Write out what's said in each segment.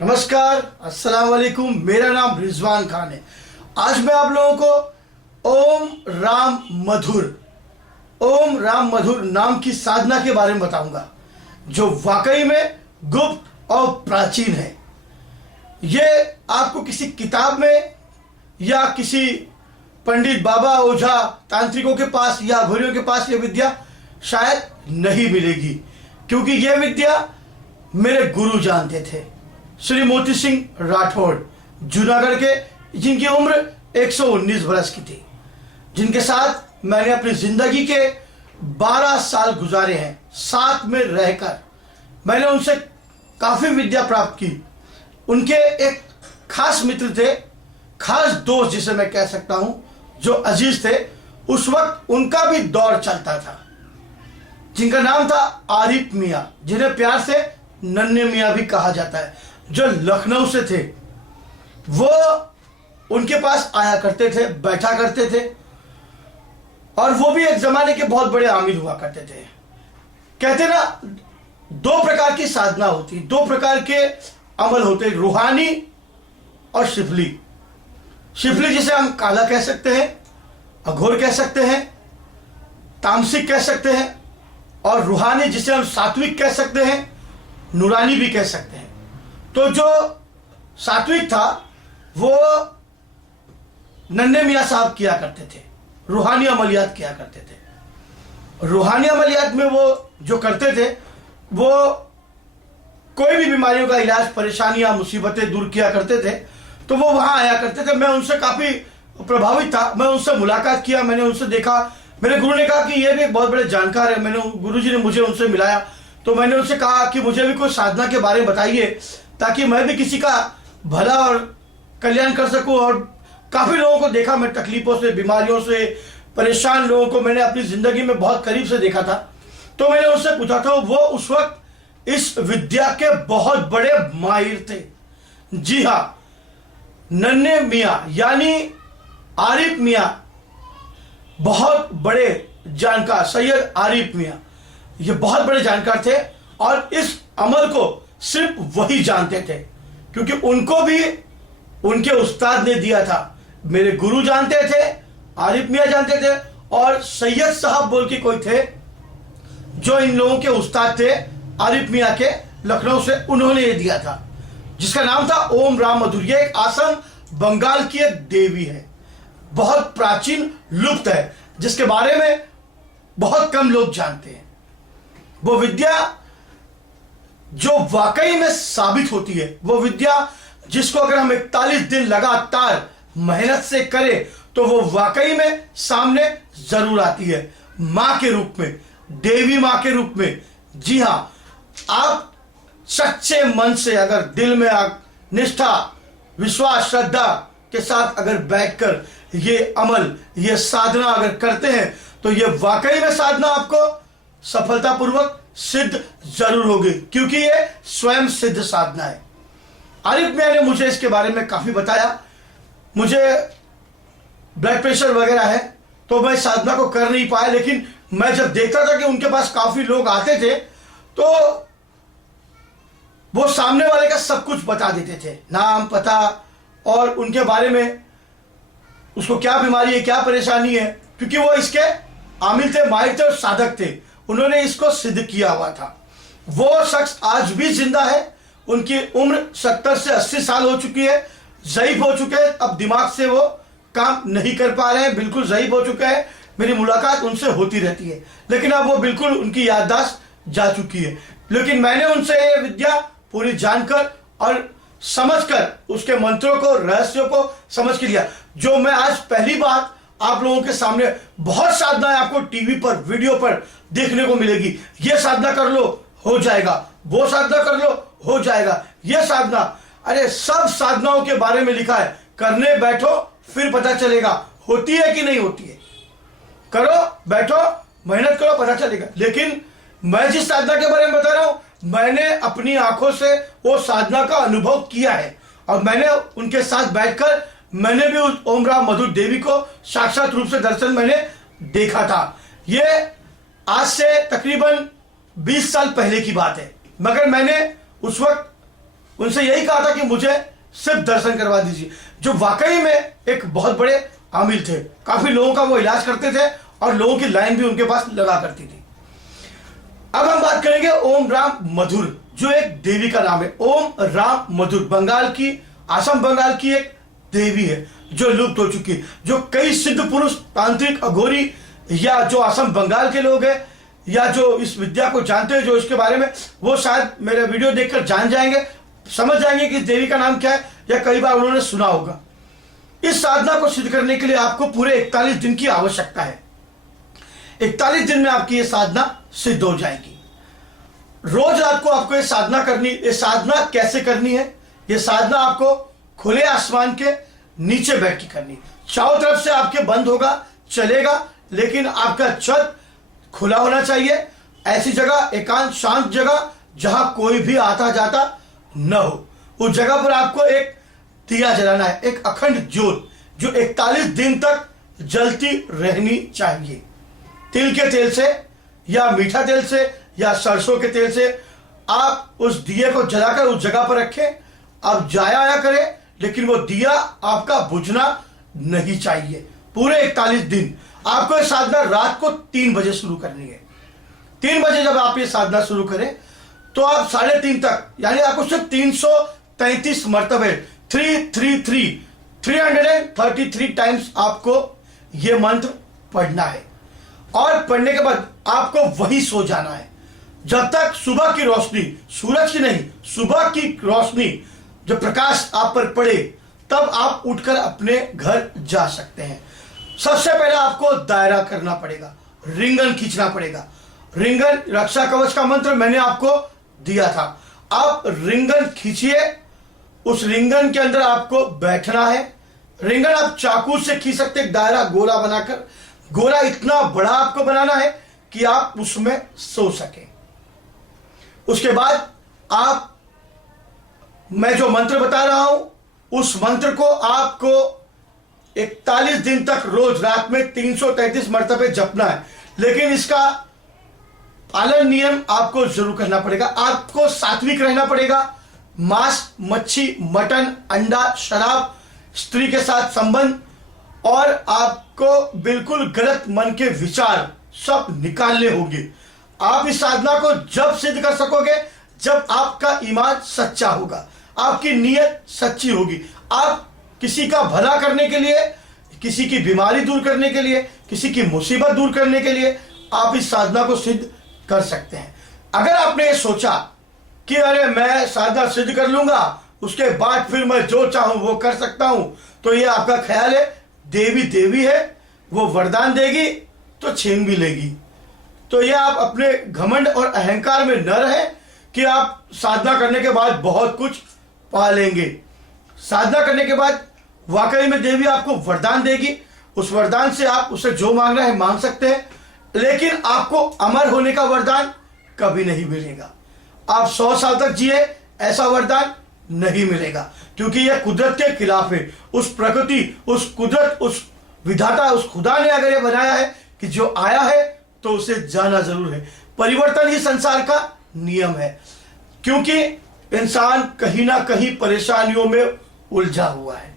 नमस्कार, अस्सलाम वालेकुम। मेरा नाम रिजवान खान है। आज मैं आप लोगों को ओम राम मधुर नाम की साधना के बारे में बताऊंगा, जो वाकई में गुप्त और प्राचीन है। ये आपको किसी किताब में या किसी पंडित बाबा ओझा तांत्रिकों के पास या घोरियों के पास ये विद्या शायद नहीं मिलेगी, क्योंकि यह विद्या मेरे गुरु जानते थे, श्री मोती सिंह राठौड़ जूनागढ़ के, जिनकी उम्र 119 वर्ष की थी, जिनके साथ मैंने अपनी जिंदगी के 12 साल गुजारे हैं। साथ में रहकर मैंने उनसे काफी विद्या प्राप्त की। उनके एक खास मित्र थे, खास दोस्त जिसे मैं कह सकता हूं, जो अजीज थे। उस वक्त उनका भी दौर चलता था, जिनका नाम था आरिफ मियां, जिन्हें प्यार से नन्हे मियां भी कहा जाता है, जो लखनऊ से थे। वो उनके पास आया करते थे, बैठा करते थे, और वो भी एक जमाने के बहुत बड़े आमिल हुआ करते थे। कहते ना, दो प्रकार की साधना होती, दो प्रकार के अमल होते, रूहानी और शिफली। शिफली जिसे हम काला कह सकते हैं, अघोर कह सकते हैं, तामसिक कह सकते हैं, और रूहानी जिसे हम सात्विक कह सकते हैं, नूरानी भी कह सकते हैं। तो जो सात्विक था वो नन्हे मियां साहब किया करते थे, रूहानी अमलियात किया करते थे। रूहानी अमलियात में वो जो करते थे, वो कोई भी बीमारियों का इलाज, परेशानियां, मुसीबतें दूर किया करते थे। तो वो वहां आया करते थे। मैं उनसे काफी प्रभावित था। मैं उनसे मुलाकात किया, मैंने उनसे देखा। मेरे गुरु ने कहा कि ये भी एक बहुत बड़े जानकार है। गुरुजी ने मुझे उनसे मिलाया, तो मैंने उनसे कहा कि मुझे भी कोई साधना के बारे में बताइए, ताकि मैं भी किसी का भला और कल्याण कर सकूं। और काफी लोगों को देखा मैं, तकलीफों से, बीमारियों से परेशान लोगों को मैंने अपनी जिंदगी में बहुत करीब से देखा था। तो मैंने उनसे पूछा था, वो उस वक्त इस विद्या के बहुत बड़े माहिर थे। जी हाँ, नन्हे मियां यानी आरिफ मियां बहुत बड़े जानकार, सैयद आरिफ मियां, ये बहुत बड़े जानकार थे। और इस अमल को सिर्फ वही जानते थे, क्योंकि उनको भी उनके उस्ताद ने दिया था। मेरे गुरु जानते थे, आरिफ मियां जानते थे, और सैयद साहब बोल के कोई थे जो इन लोगों के उस्ताद थे, आरिफ मियां के, लखनऊ से। उन्होंने ये दिया था, जिसका नाम था ओम राम मधुर। ये एक आसन बंगाल की एक देवी है, बहुत प्राचीन, लुप्त है, जिसके बारे में बहुत कम लोग जानते हैं। वो विद्या जो वाकई में साबित होती है, वो विद्या जिसको अगर हम 41 दिन लगातार मेहनत से करें, तो वो वाकई में सामने जरूर आती है, मां के रूप में, देवी मां के रूप में। जी हां, आप सच्चे मन से, अगर दिल में निष्ठा, विश्वास, श्रद्धा के साथ अगर बैठकर ये अमल, ये साधना अगर करते हैं, तो ये वाकई में साधना आपको सफलतापूर्वक सिद्ध जरूर होगी, क्योंकि ये स्वयं सिद्ध साधना है। आरिफ मियां ने मुझे इसके बारे में काफी बताया। मुझे ब्लड प्रेशर वगैरह है, तो मैं साधना को कर नहीं पाया, लेकिन मैं जब देखता था कि उनके पास काफी लोग आते थे, तो वो सामने वाले का सब कुछ बता देते थे, नाम, पता, और उनके बारे में, उसको क्या बीमारी है, क्या परेशानी है, क्योंकि वो इसके आमिल थे, माहिर थे और साधक थे। उन्होंने इसको सिद्ध किया हुआ था। वो शख्स आज भी जिंदा है। उनकी उम्र 70 से 80 साल हो चुकी है, ज़ईफ हो चुके हैं, अब दिमाग से वो काम नहीं कर पा रहे हैं, बिल्कुल ज़ईफ हो चुके हैं। मेरी मुलाकात उनसे होती रहती है, लेकिन अब वो बिल्कुल, उनकी याददाश्त जा चुकी है। लेकिन मैंने उनसे ये विद्या पूरी जानकर और समझकर, उसके मंत्रों को, रहस्यों को समझ के लिया, जो मैं आज पहली बार आप लोगों के सामने। बहुत साधनाएं आपको टीवी पर, वीडियो पर देखने को मिलेगी। ये साधना कर लो, हो जाएगा, वो साधना कर लो, हो जाएगा, ये साधना, अरे सब साधनाओं के बारे में लिखा है। करने बैठो, फिर पता चलेगा होती है कि नहीं होती है। करो, बैठो, मेहनत करो, पता चलेगा। लेकिन मैं जिस साधना के बारे में बता रहा हूं, मैंने अपनी आंखों से वो साधना का अनुभव किया है, और मैंने उनके साथ बैठकर मैंने भी उस ओम राम मधुर देवी को साक्षात रूप से दर्शन मैंने देखा था। ये आज से तकरीबन 20 साल पहले की बात है, मगर मैंने उस वक्त उनसे यही कहा था कि मुझे सिर्फ दर्शन करवा दीजिए, जो वाकई में एक बहुत बड़े आमिल थे। काफी लोगों का वो इलाज करते थे और लोगों की लाइन भी उनके पास लगा करती थी। अब हम बात करेंगे ओम राम मधुर, जो एक देवी का नाम है। ओम राम मधुर बंगाल की, असम बंगाल की एक देवी है जो लुप्त हो चुकी है, जो कई सिद्ध पुरुष, तांत्रिक, अघोरी या जो असम बंगाल के लोग हैं या जो इस विद्या को जानते हैं, जो इसके बारे में, वो शायद मेरे वीडियो देखकर जान जाएंगे, समझ जाएंगे कि इस देवी का नाम क्या है, या कई बार उन्होंने सुना होगा। इस साधना को सिद्ध करने के लिए आपको पूरे 41 दिन की आवश्यकता है। 41 दिन में आपकी ये साधना सिद्ध हो जाएगी। रोज रात को आपको ये साधना करनी। ये साधना कैसे करनी है? ये साधना आपको खुले आसमान के नीचे बैठ के करनी। चारों तरफ से आपके बंद होगा, चलेगा, लेकिन आपका छत खुला होना चाहिए। ऐसी जगह, एकांत शांत जगह जहां कोई भी आता जाता न हो, उस जगह पर आपको एक दिया जलाना है, एक अखंड ज्योत जो 41 दिन तक जलती रहनी चाहिए। तिल के तेल से या मीठा तेल से या सरसों के तेल से आप उस दिए को जलाकर उस जगह पर रखें। आप जाया आया करें, लेकिन वो दिया आपका बुझना नहीं चाहिए। पूरे 41 दिन आपको ये साधना रात को 3 बजे शुरू करनी है। 3 बजे जब आप ये साधना शुरू करें तो आप 3:30 तक, यानी आपको सिर्फ 333 मरतबे 333 टाइम्स आपको ये मंत्र पढ़ना है। और पढ़ने के बाद आपको वहीं सो जाना है जब तक सुबह की रोशनी, सूरज की नहीं, सुबह की रोशनी, जो प्रकाश आप पर पड़े, तब आप उठकर अपने घर जा सकते हैं। सबसे पहले आपको दायरा करना पड़ेगा, रिंगन खींचना पड़ेगा। रिंगन रक्षा कवच का मंत्र मैंने आपको दिया था। आप रिंगन खींचिए, उस रिंगन के अंदर आपको बैठना है। रिंगन आप चाकू से खींच सकते, दायरा गोला बनाकर। गोला इतना बड़ा आपको बनाना है कि आप उसमें सो सके। उसके बाद आप, मैं जो मंत्र बता रहा हूं, उस मंत्र को आपको 41 दिन तक रोज रात में 333 मरतबे जपना है। लेकिन इसका पालन नियम आपको जरूर करना पड़ेगा। आपको सात्विक रहना पड़ेगा। मांस, मच्छी, मटन, अंडा, शराब, स्त्री के साथ संबंध और आपको बिल्कुल गलत मन के विचार सब निकालने होंगे। आप इस साधना को जब सिद्ध कर सकोगे जब आपका ईमान सच्चा होगा, आपकी नीयत सच्ची होगी। आप किसी का भला करने के लिए, किसी की बीमारी दूर करने के लिए, किसी की मुसीबत दूर करने के लिए आप इस साधना को सिद्ध कर सकते हैं। अगर आपने ये सोचा कि अरे मैं साधना सिद्ध कर लूंगा, उसके बाद फिर मैं जो चाहूं वो कर सकता हूं, तो ये आपका ख्याल है। देवी देवी है, वो वरदान देगी तो छीन भी लेगी। तो ये आप अपने घमंड और अहंकार में न रहे कि आप साधना करने के बाद बहुत कुछ पा लेंगे। साधना करने के बाद वाकई में देवी आपको वरदान देगी। उस वरदान से आप उससे जो मांगना है मांग सकते हैं, लेकिन आपको अमर होने का वरदान कभी नहीं मिलेगा। आप 100 साल तक जिए, ऐसा वरदान नहीं मिलेगा, क्योंकि यह कुदरत के खिलाफ है। उस प्रकृति, उस कुदरत, उस विधाता, उस खुदा ने अगर ये बनाया है कि जो आया है तो उसे जाना जरूर है। परिवर्तन ही संसार का नियम है, क्योंकि इंसान कहीं ना कहीं परेशानियों में उलझा हुआ है।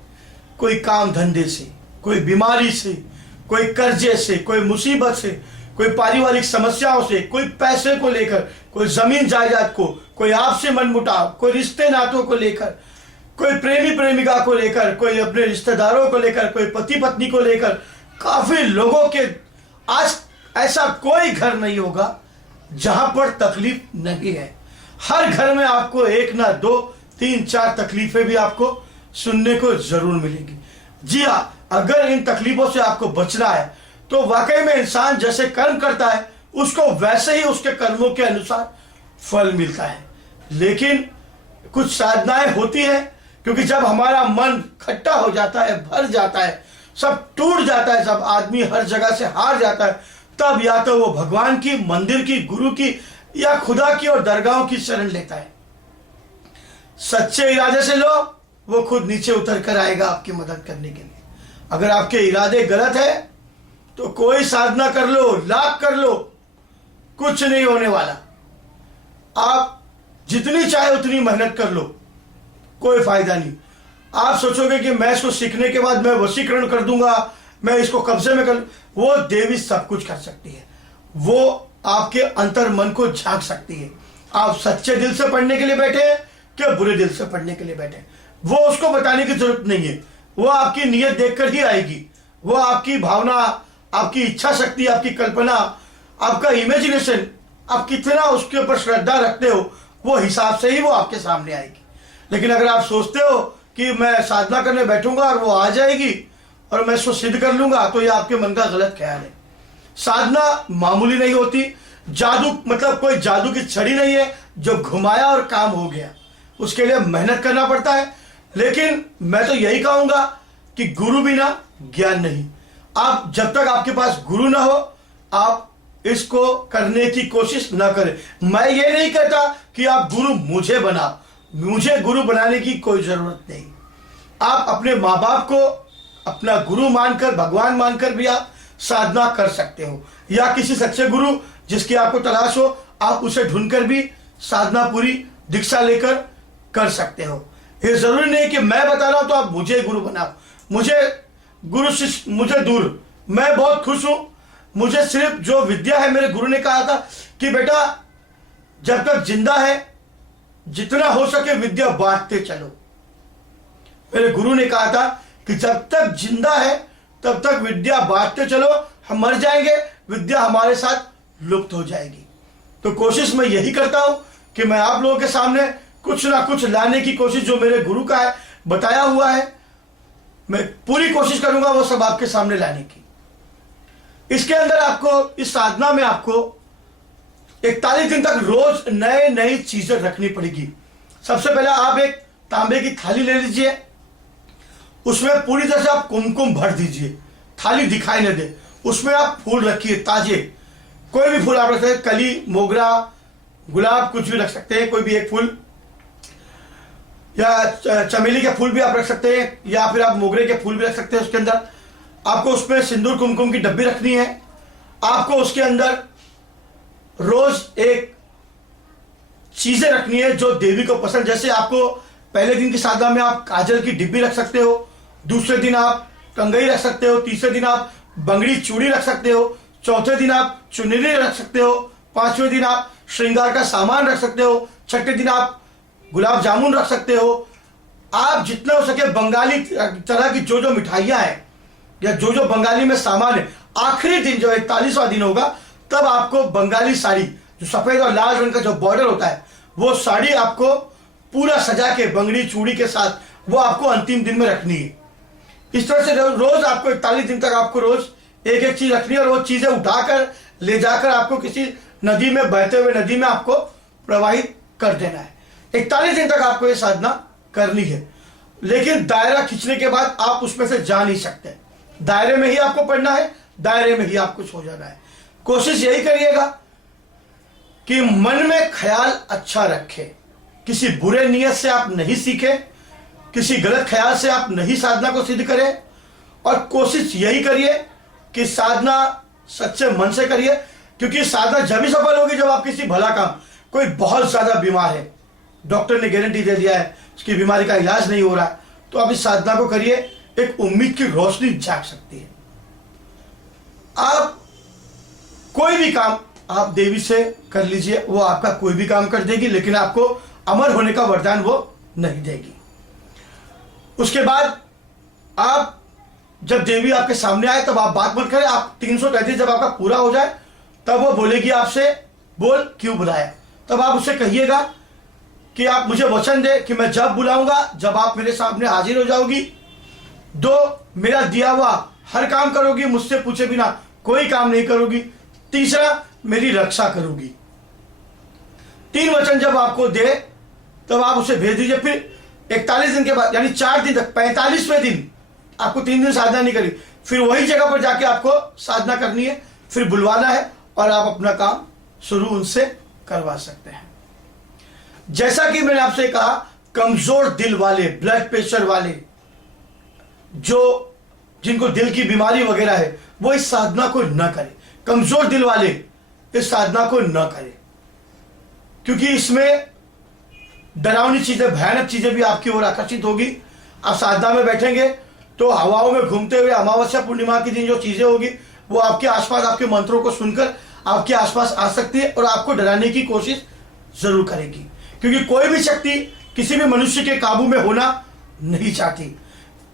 कोई काम धंधे से, कोई बीमारी से, कोई कर्जे से, कोई मुसीबत से, कोई पारिवारिक समस्याओं से, कोई पैसे को लेकर, कोई जमीन जायदाद को, कोई आपसे मनमुटाव, कोई रिश्ते नातों को लेकर, कोई प्रेमी प्रेमिका को लेकर, कोई अपने रिश्तेदारों को लेकर, कोई पति पत्नी को लेकर। काफी लोगों के, आज ऐसा कोई घर नहीं होगा जहां पर तकलीफ नहीं है। हर घर में आपको 1 ना 2, 3, 4 तकलीफें भी आपको सुनने को जरूर मिलेंगी। जी हाँ, अगर इन तकलीफों से आपको बचना है तो वाकई में इंसान जैसे कर्म करता है उसको वैसे ही उसके कर्मों के अनुसार फल मिलता है। लेकिन कुछ साधनाएं होती हैं, क्योंकि जब हमारा मन खट्टा हो जाता है, भर जाता है, सब टूट जाता है, सब आदमी हर जगह से हार जाता है, तब या तो वो भगवान की, मंदिर की, गुरु की या खुदा की और दरगाहों की शरण लेता है। सच्चे इरादे से लो, वो खुद नीचे उतर कर आएगा आपकी मदद करने के लिए। अगर आपके इरादे गलत है तो कोई साधना कर लो, लाख कर लो, कुछ नहीं होने वाला। आप जितनी चाहे उतनी मेहनत कर लो, कोई फायदा नहीं। आप सोचोगे कि मैं इसको सीखने के बाद मैं वशीकरण कर दूंगा, मैं इसको कब्जे में कर, वो देवी सब कुछ कर सकती है। वो आपके अंतर मन को झांक सकती है। आप सच्चे दिल से पढ़ने के लिए बैठे हैं क्या बुरे दिल से पढ़ने के लिए बैठे हैं, वो उसको बताने की जरूरत नहीं है। वो आपकी नीयत देखकर ही आएगी। वो आपकी भावना, आपकी इच्छा शक्ति, आपकी कल्पना, आपका इमेजिनेशन, आप कितना उसके ऊपर श्रद्धा रखते हो, वो हिसाब से ही वो आपके सामने आएगी। लेकिन अगर आप सोचते हो कि मैं साधना करने बैठूंगा और वो आ जाएगी और मैं इसको सिद्ध कर लूंगा, तो ये आपके मन का गलत ख्याल है। साधना मामूली नहीं होती। जादू मतलब कोई जादू की छड़ी नहीं है जो घुमाया और काम हो गया। उसके लिए मेहनत करना पड़ता है। लेकिन मैं तो यही कहूंगा कि गुरु बिना ज्ञान नहीं। आप जब तक आपके पास गुरु ना हो, आप इसको करने की कोशिश ना करें। मैं ये नहीं कहता कि आप गुरु मुझे बना, मुझे गुरु बनाने की कोई जरूरत नहीं। आप अपने माँ बाप को अपना गुरु मानकर, भगवान मानकर भी आप साधना कर सकते हो, या किसी सच्चे गुरु जिसकी आपको तलाश हो, आप उसे ढूंढकर भी साधना पूरी दीक्षा लेकर कर सकते हो। ये जरूरी नहीं कि मैं बता रहा हूं तो आप मुझे गुरु बनाओ। मुझे गुरु शिष्य मुझे दूर, मैं बहुत खुश हूं। मुझे सिर्फ जो विद्या है, मेरे गुरु ने कहा था कि बेटा जब तक जिंदा है जितना हो सके विद्या बांटते चलो। मेरे गुरु ने कहा था कि जब तक जिंदा है तब तक विद्या बांटते चलो, हम मर जाएंगे विद्या हमारे साथ लुप्त हो जाएगी। तो कोशिश मैं यही करता हूं कि मैं आप लोगों के सामने कुछ ना कुछ लाने की कोशिश, जो मेरे गुरु का है, बताया हुआ है, मैं पूरी कोशिश करूंगा वो सब आपके सामने लाने की। इसके अंदर आपको, इस साधना में आपको 41 दिन तक रोज नए नई चीजें रखनी पड़ेगी। सबसे पहले आप एक तांबे की थाली ले लीजिए, उसमें पूरी तरह से आप कुमकुम भर दीजिए, थाली दिखाई न दे। उसमें आप फूल रखिए ताजे, कोई भी फूल आप रख सकते हैं, कली, मोगरा, गुलाब, कुछ भी रख सकते हैं, कोई भी एक फूल, या चमेली के फूल भी आप रख सकते हैं, या फिर आप मोगरे के फूल भी रख सकते हैं। उसके अंदर आपको उसमें सिंदूर कुमकुम की डब्बी रखनी है। आपको उसके अंदर रोज एक चीजें रखनी है जो देवी को पसंद। जैसे आपको पहले दिन की साधना में आप काजल की डिब्बी रख सकते हो, दूसरे दिन आप कंगई रख सकते हो, तीसरे दिन आप बंगड़ी चूड़ी रख सकते हो, चौथे दिन आप चुनरी रख सकते हो, पांचवें दिन आप श्रृंगार का सामान रख सकते हो, छठे दिन आप गुलाब जामुन रख सकते हो। आप जितना हो सके बंगाली तरह की जो जो मिठाइयां हैं या जो जो बंगाली में सामान है, आखिरी दिन जो 41वां दिन होगा तब आपको बंगाली साड़ी, जो सफेद और लाल रंग का जो बॉर्डर होता है, वो साड़ी आपको पूरा सजा के बंगड़ी चूड़ी के साथ वो आपको अंतिम दिन में रखनी है। इस तरह से रोज आपको 41 दिन तक आपको रोज एक एक चीज रखनी है, और वो चीजें उठाकर ले जाकर आपको किसी नदी में, बहते हुए नदी में आपको प्रवाहित कर देना है। 41 दिन तक आपको ये साधना करनी है। लेकिन दायरा खींचने के बाद आप उसमें से जा नहीं सकते। दायरे में ही आपको पढ़ना है, दायरे में ही आपको सो जाना है। कोशिश यही करिएगा कि मन में ख्याल अच्छा रखें, किसी बुरे नियत से आप नहीं सीखें, किसी गलत ख्याल से आप नहीं साधना को सिद्ध करें। और कोशिश यही करिए कि साधना सच्चे मन से करिए, क्योंकि साधना जब ही सफल होगी जब आप किसी भला काम, कोई बहुत ज्यादा बीमार है, डॉक्टर ने गारंटी दे दिया है उसकी बीमारी का इलाज नहीं हो रहा है, तो आप इस साधना को करिए, एक उम्मीद की रोशनी जाग सकती है। आप कोई भी काम आप देवी से कर लीजिए, वो आपका कोई भी काम कर देगी, लेकिन आपको अमर होने का वरदान वो नहीं देगी। उसके बाद आप जब देवी आपके सामने आए तब आप बात मत करें। आप 333 जब आपका पूरा हो जाए तब वो बोलेगी आपसे, बोल क्यों बुलाया। तब आप उससे कहिएगा कि आप मुझे वचन दे कि मैं जब बुलाऊंगा, जब आप मेरे सामने हाजिर हो जाओगी, 2 मेरा दिया हुआ हर काम करोगी, मुझसे पूछे बिना कोई काम नहीं करोगी, 3 मेरी रक्षा करोगी। 3 वचन जब आपको दे तब आप उसे भेज दीजिए। फिर 41 दिन के बाद, यानी 4 दिन तक, 45वें दिन आपको 3 दिन साधना नहीं करी, फिर वही जगह पर जाके आपको साधना करनी है, फिर बुलवाना है और आप अपना काम शुरू उनसे करवा सकते हैं। जैसा कि मैंने आपसे कहा, कमजोर दिल वाले, ब्लड प्रेशर वाले, जो जिनको दिल की बीमारी वगैरह है, वो इस साधना को न करें। कमजोर दिल वाले इस साधना को न करें, क्योंकि इसमें डरावनी चीजें, भयानक चीजें भी आपकी ओर आकर्षित होगी। आप साधना में बैठेंगे तो हवाओं में घूमते हुए अमावस्या पूर्णिमा के दिन जो चीजें होगी वो आपके आसपास आपके मंत्रों को सुनकर आपके आसपास आ सकती है और आपको डराने की कोशिश जरूर करेगी, क्योंकि कोई भी शक्ति किसी भी मनुष्य के काबू में होना नहीं चाहती।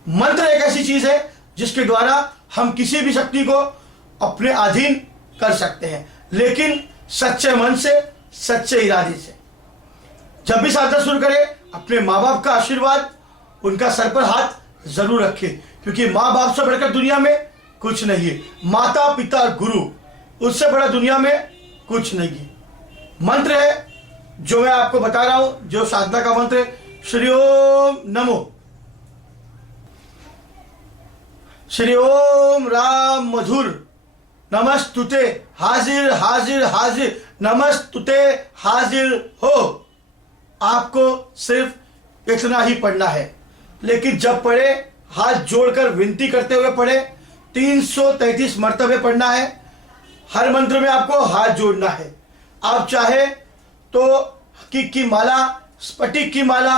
मंत्र एक ऐसी चीज है जिसके द्वारा हम किसी भी शक्ति को अपने अधीन कर सकते हैं, लेकिन सच्चे मन से, सच्चे इरादे से। जब भी साधना शुरू करें अपने माँ बाप का आशीर्वाद, उनका सर पर हाथ जरूर रखें, क्योंकि माँ बाप से बढ़कर दुनिया में कुछ नहीं है। माता पिता गुरु, उससे बड़ा दुनिया में कुछ नहीं है। मंत्र है जो मैं आपको बता रहा हूं, जो साधना का मंत्र है, श्री ओम नमो, श्री ओम राम मधुर नमस्तुते, हाजिर हाजिर हाजिर नमस्तुते, हाजिर हो। आपको सिर्फ इतना ही पढ़ना है, लेकिन जब पढ़े हाथ जोड़कर विनती करते हुए पढ़े। 333 मर्तबे पढ़ना है। हर मंत्र में आपको हाथ जोड़ना है। आप चाहे तो हकीक की माला, स्फटिक की माला,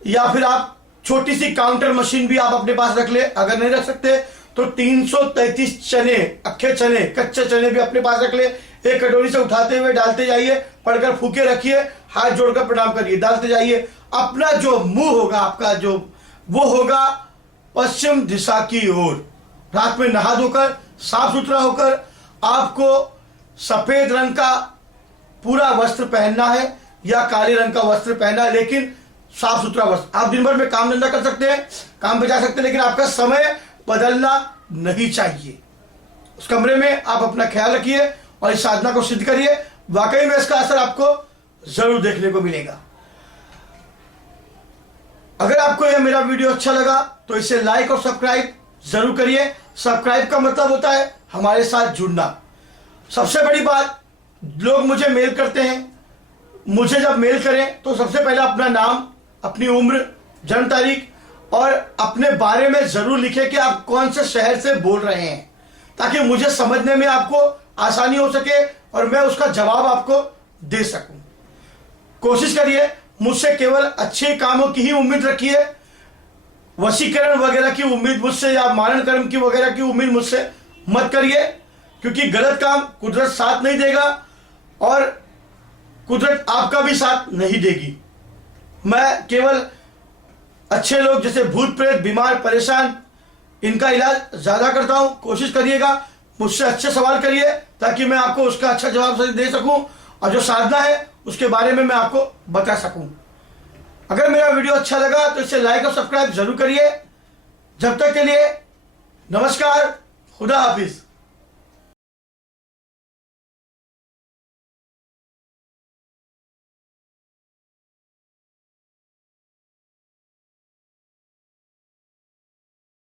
या फिर आप छोटी सी काउंटर मशीन भी आप अपने पास रख ले। अगर नहीं रख सकते तो 333 चने, अक्खे चने, कच्चे चने भी अपने पास रख ले। एक कटोरी से उठाते हुए डालते जाइए, पढ़कर फूके रखिए, हाथ जोड़कर प्रणाम करिए, डालते जाइए। अपना जो मुंह होगा आपका, जो वो होगा पश्चिम दिशा की ओर। रात में नहा धोकर साफ सुथरा होकर आपको सफेद रंग का पूरा वस्त्र पहनना है या काले रंग का वस्त्र पहनना है, लेकिन साफ सुथरा वस्त्र। आप दिन भर में काम धंधा कर सकते हैं, काम पे जा सकते हैं, लेकिन आपका समय बदलना नहीं चाहिए। उस कमरे में आप अपना ख्याल रखिए और इस साधना को सिद्ध करिए। वाकई में इसका असर आपको जरूर देखने को मिलेगा। अगर आपको यह मेरा वीडियो अच्छा लगा तो इसे लाइक और सब्सक्राइब जरूर करिए। सब्सक्राइब का मतलब होता है हमारे साथ जुड़ना। सबसे बड़ी बात, लोग मुझे मेल करते हैं, मुझे जब मेल करें तो सबसे पहले अपना नाम, अपनी उम्र, जन्म तारीख और अपने बारे में जरूर लिखें कि आप कौन से शहर से बोल रहे हैं, ताकि मुझे समझने में आपको आसानी हो सके और मैं उसका जवाब आपको दे सकूं। कोशिश करिए, मुझसे केवल अच्छे कामों की ही उम्मीद रखिए। वशीकरण वगैरह की उम्मीद मुझसे या मारण कर्म की वगैरह की उम्मीद मुझसे मत करिए, क्योंकि गलत काम कुदरत साथ नहीं देगा और कुदरत आपका भी साथ नहीं देगी। मैं केवल अच्छे लोग जैसे भूत प्रेत, बीमार, परेशान, इनका इलाज ज्यादा करता हूं। कोशिश करिएगा, मुझसे अच्छे सवाल करिए ताकि मैं आपको उसका अच्छा जवाब दे सकूं और जो साधना है उसके बारे में मैं आपको बता सकूं। अगर मेरा वीडियो अच्छा लगा तो इसे लाइक और सब्सक्राइब जरूर करिए। जब तक के लिए नमस्कार, खुदा हाफिज।